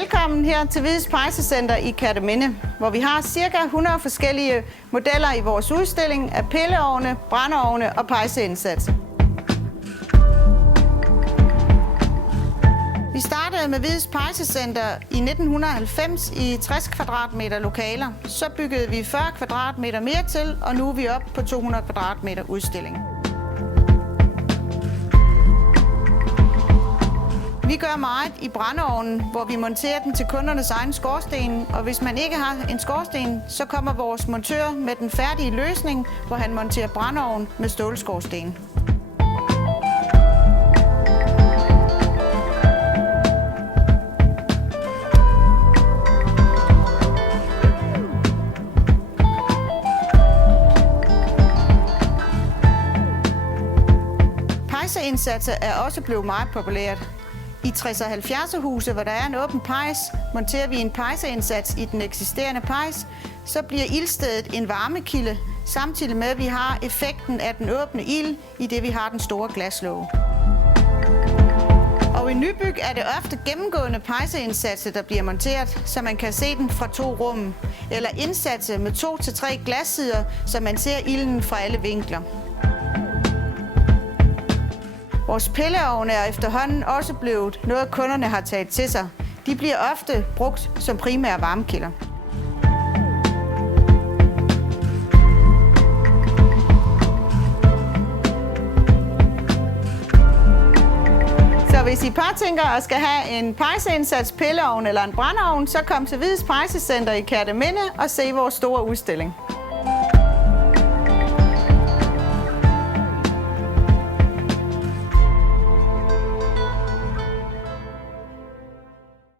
Velkommen her til Hvids Pejsecenter i Kerteminde, hvor vi har ca. 100 forskellige modeller i vores udstilling af pilleovne, brændeovne og pejseindsats. Vi startede med Hvids Pejsecenter i 1990 i 60 kvadratmeter lokaler. Så byggede vi 40 kvadratmeter mere til, og nu er vi oppe på 200 kvadratmeter udstilling. Vi gør meget i brændeovnen, hvor vi monterer den til kundernes egen skorsten, og hvis man ikke har en skorsten, så kommer vores montør med den færdige løsning, hvor han monterer brændeovn med stålskorsten. Pejseindsatser er også blevet meget populært. I 60- og 70'er huse, hvor der er en åben pejs, monterer vi en pejseindsats i den eksisterende pejs, så bliver ildstedet en varmekilde, samtidig med at vi har effekten af den åbne ild, i det vi har den store glaslåge. Og i nybyg er det ofte gennemgående pejseindsatser, der bliver monteret, så man kan se den fra 2 rum, eller indsatser med 2 til 3 glassider, så man ser ilden fra alle vinkler. Vores pilleovne er efterhånden også blevet noget, kunderne har taget til sig. De bliver ofte brugt som primære varmekilder. Så hvis I påtænker og skal have en pejseindsats, pilleovn eller en brændeovn, så kom til Hvids Pejsecenter i Kerteminde og se vores store udstilling.